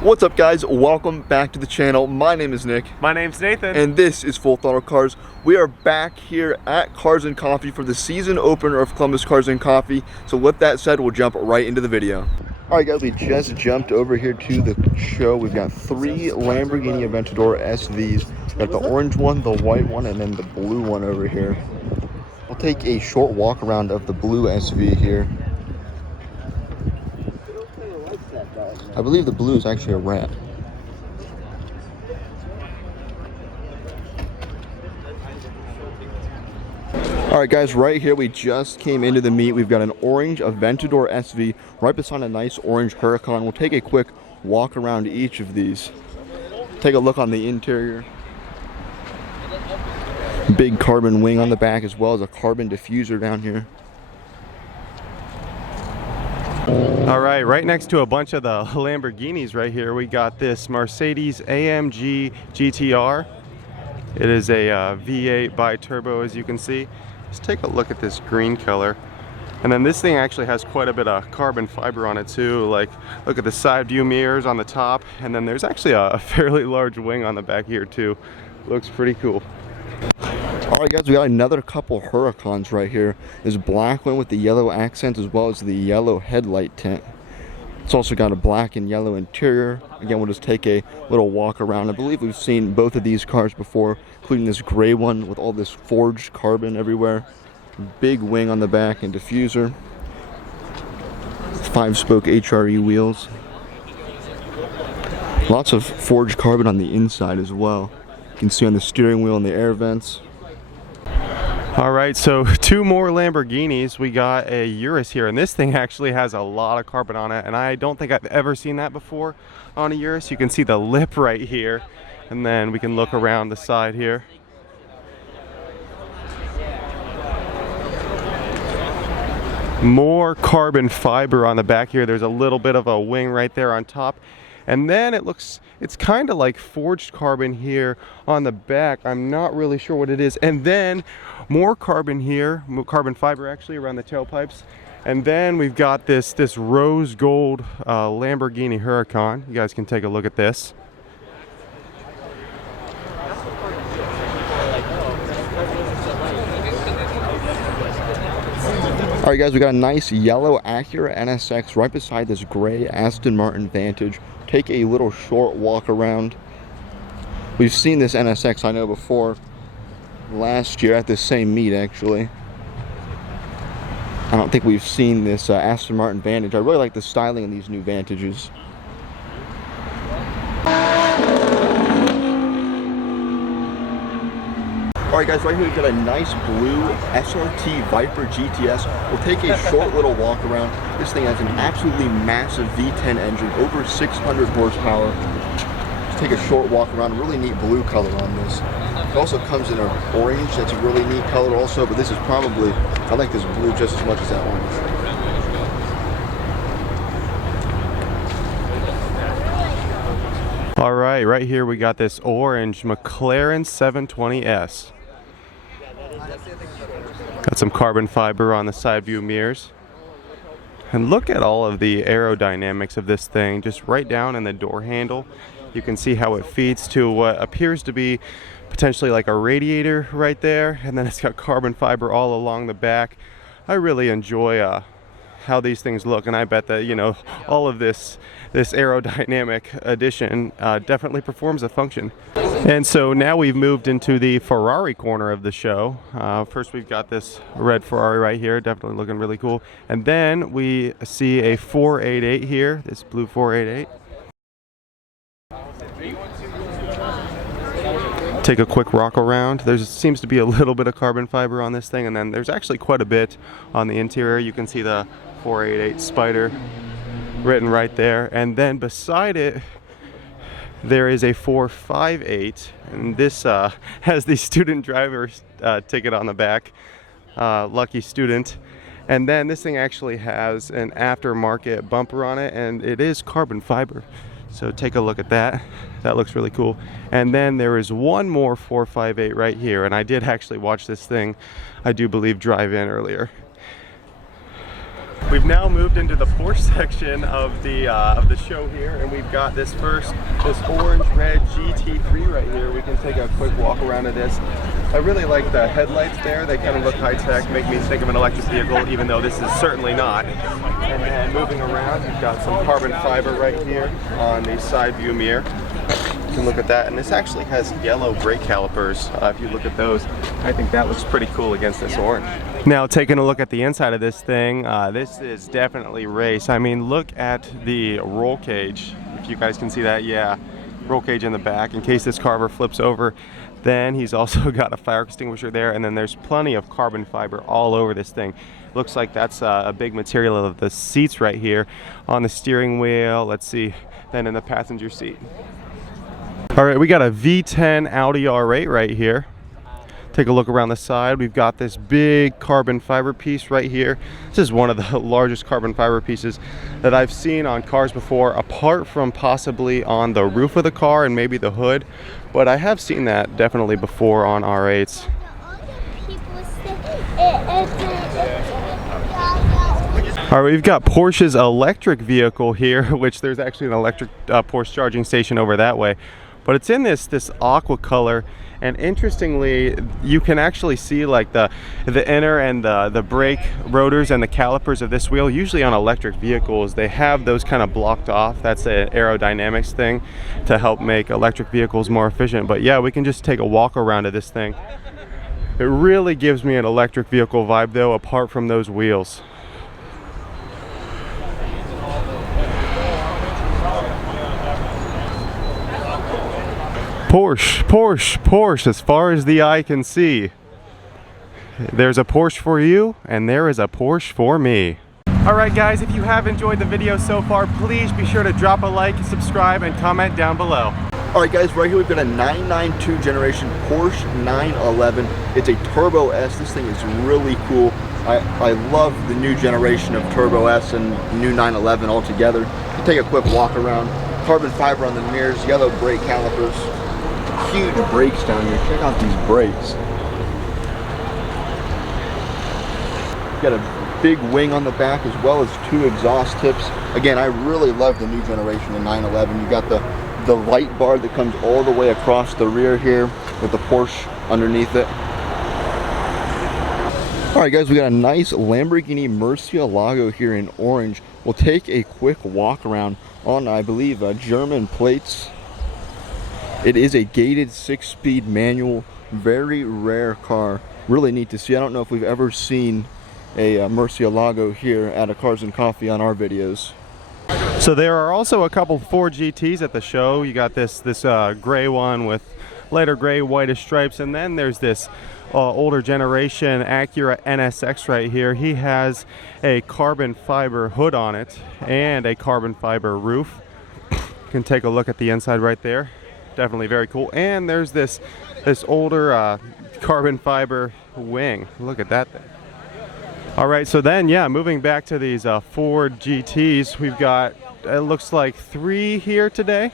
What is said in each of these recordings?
What's up, guys? Welcome back to the channel. My name is Nick. My name's Nathan. And this is Full Throttle Cars. We are back here at Cars and Coffee for the season opener of Columbus Cars and Coffee. So with that said, we'll jump right into the video. Alright guys, we just jumped over here to the show. We've got 3 Lamborghini Aventador SVs. We've got the orange one, the white one, and then the blue one over here. We'll take a short walk around of the blue SV here. I believe the blue is actually a rat. Alright guys, right here we just came into the meet. We've got an orange Aventador SV right beside a nice orange Huracan. We'll take a quick walk around each of these. Take a look on the interior. Big carbon wing on the back as well as a carbon diffuser down here. All right next to a bunch of the Lamborghinis right here, we got this Mercedes AMG GTR. It is a V8 bi-turbo, as you can see. Just take a look at this green color. And then this thing actually has quite a bit of carbon fiber on it too. Like, look at the side view mirrors on the top. And then there's actually a fairly large wing on the back here too. Looks pretty cool. Alright guys, we got another couple Huracans right here. This black one with the yellow accent as well as the yellow headlight tint. It's also got a black and yellow interior. Again, we'll just take a little walk around. I believe we've seen both of these cars before, including this gray one with all this forged carbon everywhere. Big wing on the back and diffuser. 5-spoke HRE wheels. Lots of forged carbon on the inside as well. You can see on the steering wheel and the air vents. All right, so 2 more Lamborghinis. We got a Urus here, and this thing actually has a lot of carbon on it, and I don't think I've ever seen that before on a Urus. You can see the lip right here, and then we can look around the side here. More carbon fiber on the back here. There's a little bit of a wing right there on top. And then it's kind of like forged carbon here on the back. I'm not really sure what it is. And then more carbon here, more carbon fiber actually around the tailpipes. And then we've got this rose gold Lamborghini Huracan. You guys can take a look at this. Alright guys, we got a nice yellow Acura NSX right beside this gray Aston Martin Vantage. Take a little short walk around. We've seen this NSX, I know, before last year at this same meet actually. I don't think we've seen this Aston Martin Vantage. I really like the styling in these new Vantages. Alright guys, right here we've got a nice blue SRT Viper GTS. We'll take a short little walk around. This thing has an absolutely massive V10 engine, over 600 horsepower. Just take a short walk around. Really neat blue color on this. It also comes in an orange. That's a really neat color also, but this is probably, I like this blue just as much as that orange. Alright, right here we got this orange McLaren 720S. Got some carbon fiber on the side view mirrors. And look at all of the aerodynamics of this thing, just right down in the door handle. You can see how it feeds to what appears to be potentially like a radiator right there. And then it's got carbon fiber all along the back. I really enjoy how these things look, and I bet that, you know, all of this aerodynamic addition definitely performs a function. And so now we've moved into the Ferrari corner of the show. First we've got this red Ferrari right here, definitely looking really cool. And then we see a 488 here, this blue 488. Take a quick rock around. There seems to be a little bit of carbon fiber on this thing, and then there's actually quite a bit on the interior. You can see the 488 Spider written right there, and then beside it there is a 458, and this has the student driver's ticket on the back. Lucky student. And then this thing actually has an aftermarket bumper on it, and it is carbon fiber. So take a look at that. That looks really cool. And then there is one more 458 right here, and I did actually watch this thing, I do believe, drive in earlier. We've now moved into the Porsche section of the show here, and we've got this orange red GT3 right here. We can take a quick walk around of this. I really like the headlights there. They kind of look high-tech, make me think of an electric vehicle, even though this is certainly not. And then moving around, you've got some carbon fiber right here on the side view mirror. You can look at that, and this actually has yellow brake calipers. If you look at those, I think that looks pretty cool against this orange. Now, taking a look at the inside of this thing, this is definitely race. I mean, look at the roll cage. If you guys can see that, yeah, roll cage in the back in case this car ever flips over. Then he's also got a fire extinguisher there, and then there's plenty of carbon fiber all over this thing. Looks like that's a big material of the seats right here on the steering wheel. Let's see, then in the passenger seat. All right, we got a V10 Audi R8 right here. Take a look around the side. We've got this big carbon fiber piece right here. This is one of the largest carbon fiber pieces that I've seen on cars before, apart from possibly on the roof of the car and maybe the hood. But I have seen that definitely before on R8s. All right, we've got Porsche's electric vehicle here, which there's actually an electric Porsche charging station over that way. But it's in this aqua color, and interestingly, you can actually see like the inner and the brake rotors and the calipers of this wheel. Usually on electric vehicles, they have those kind of blocked off. That's an aerodynamics thing to help make electric vehicles more efficient. But yeah, we can just take a walk around of this thing. It really gives me an electric vehicle vibe though, apart from those wheels. Porsche, Porsche, Porsche, as far as the eye can see. There's a Porsche for you, and there is a Porsche for me. Alright guys, if you have enjoyed the video so far, please be sure to drop a like, subscribe, and comment down below. Alright guys, right here we've got a 992 generation Porsche 911. It's a Turbo S. This thing is really cool. I love the new generation of Turbo S and new 911 altogether. You take a quick walk around. Carbon fiber on the mirrors, yellow brake calipers. Huge brakes down here. Check out these brakes. Got a big wing on the back as well as two exhaust tips. Again, I really love the new generation of 911. You got the light bar that comes all the way across the rear here with the Porsche underneath it. Alright guys, we got a nice Lamborghini Murcielago here in orange. We'll take a quick walk around on, I believe, German plates. It is a gated 6-speed manual, very rare car. Really neat to see. I don't know if we've ever seen a Murcielago here at a Cars and Coffee on our videos. So there are also a couple Ford GTs at the show. You got this gray one with lighter gray, whitish stripes, and then there's this older generation Acura NSX right here. He has a carbon fiber hood on it and a carbon fiber roof. You can take a look at the inside right there. Definitely very cool. And there's this older carbon fiber wing. Look at that thing. All right, so then yeah, moving back to these Ford GTs, we've got, it looks like 3 here today.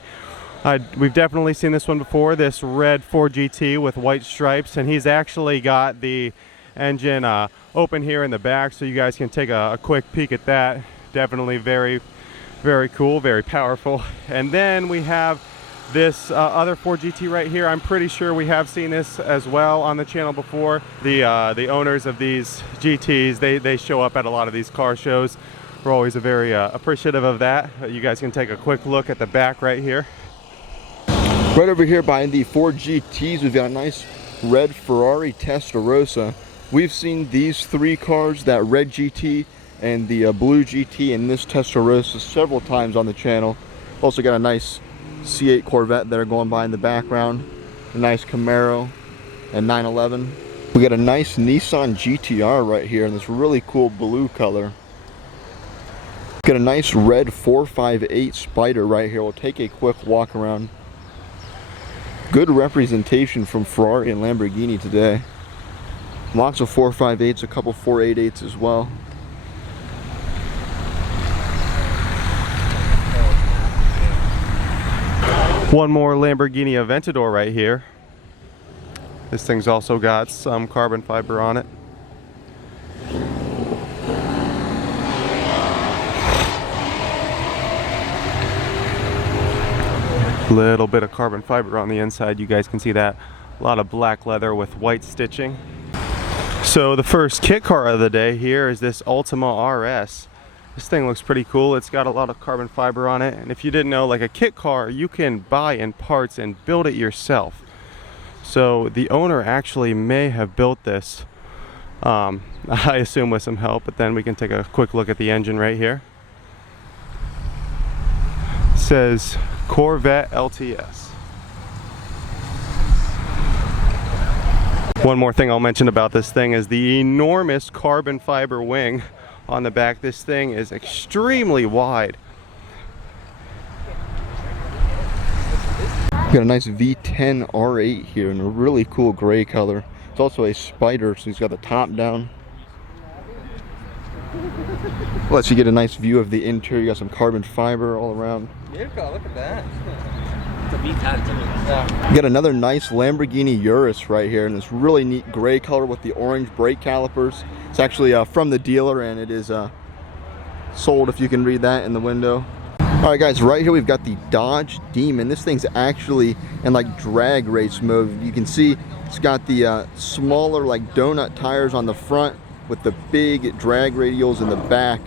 We've definitely seen this one before, this red Ford GT with white stripes, and he's actually got the engine open here in the back, so you guys can take a quick peek at that. Definitely very, very cool, very powerful. And then we have this other Ford GT right here. I'm pretty sure we have seen this as well on the channel before. The owners of these GTs, they show up at a lot of these car shows. We're always very appreciative of that. You guys can take a quick look at the back right here. Right over here behind the Ford GTs, we've got a nice red Ferrari Testarossa. We've seen these 3 cars, that red GT and the blue GT and this Testarossa, several times on the channel. Also got a nice C8 Corvette there going by in the background, a nice Camaro and 911. We got a nice Nissan GTR right here in this really cool blue color. Got a nice red 458 Spider right here. We'll take a quick walk around. Good representation from Ferrari and Lamborghini today. Lots of 458s, a couple 488s as well. One more Lamborghini Aventador right here. This thing's also got some carbon fiber on it. Little bit of carbon fiber on the inside, you guys can see that. A lot of black leather with white stitching. So the first kit car of the day here is this Ultima RS. This thing looks pretty cool. It's got a lot of carbon fiber on it, and if you didn't know, like a kit car you can buy in parts and build it yourself. So the owner actually may have built this, I assume with some help, but then we can take a quick look at the engine right here. It says Corvette LTS. One more thing I'll mention about this thing is the enormous carbon fiber wing on the back. This thing is extremely wide. Got a nice V10 R8 here in a really cool gray color. It's also a spider, so he's got the top down. Lets you get a nice view of the interior. You got some carbon fiber all around. Beautiful, look at that. It's a V10 too. Yeah. You got another nice Lamborghini Urus right here in this really neat gray color with the orange brake calipers. It's actually from the dealer, and it is sold, if you can read that in the window. Alright guys, right here we've got the Dodge Demon. This thing's actually in like drag race mode. You can see it's got the smaller like donut tires on the front with the big drag radials in the back.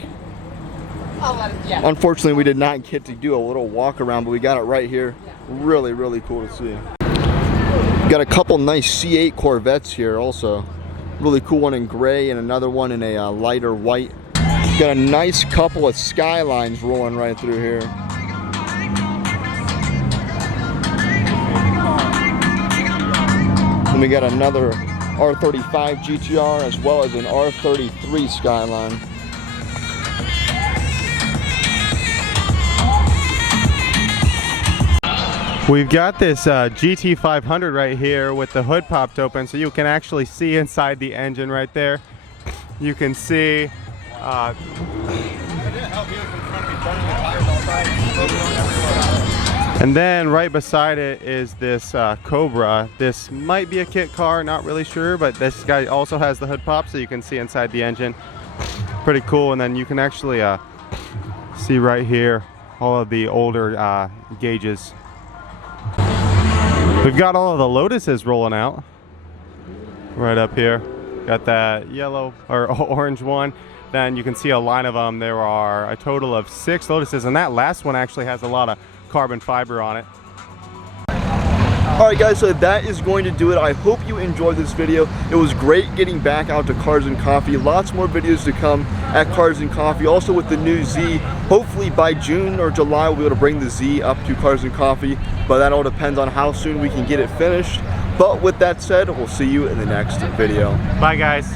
Unfortunately, we did not get to do a little walk around, but we got it right here. Really, really cool to see. Got a couple nice C8 Corvettes here also. Really cool one in gray and another one in a lighter white. Got a nice couple of Skylines rolling right through here. And we got another R35 GTR as well as an R33 Skyline. We've got this GT500 right here with the hood popped open, so you can actually see inside the engine right there. You can see and then right beside it is this Cobra. This might be a kit car, not really sure, but this guy also has the hood pop, so you can see inside the engine. Pretty cool. And then you can actually see right here all of the older gauges. We've got all of the Lotuses rolling out right up here. Got that yellow or orange one. Then you can see a line of them. There are a total of 6 Lotuses, and that last one actually has a lot of carbon fiber on it. Alright guys, so that is going to do it. I hope you enjoyed this video. It was great getting back out to Cars and Coffee. Lots more videos to come at Cars and Coffee. Also with the new Z, hopefully by June or July we'll be able to bring the Z up to Cars and Coffee, but that all depends on how soon we can get it finished. But with that said, we'll see you in the next video. Bye guys.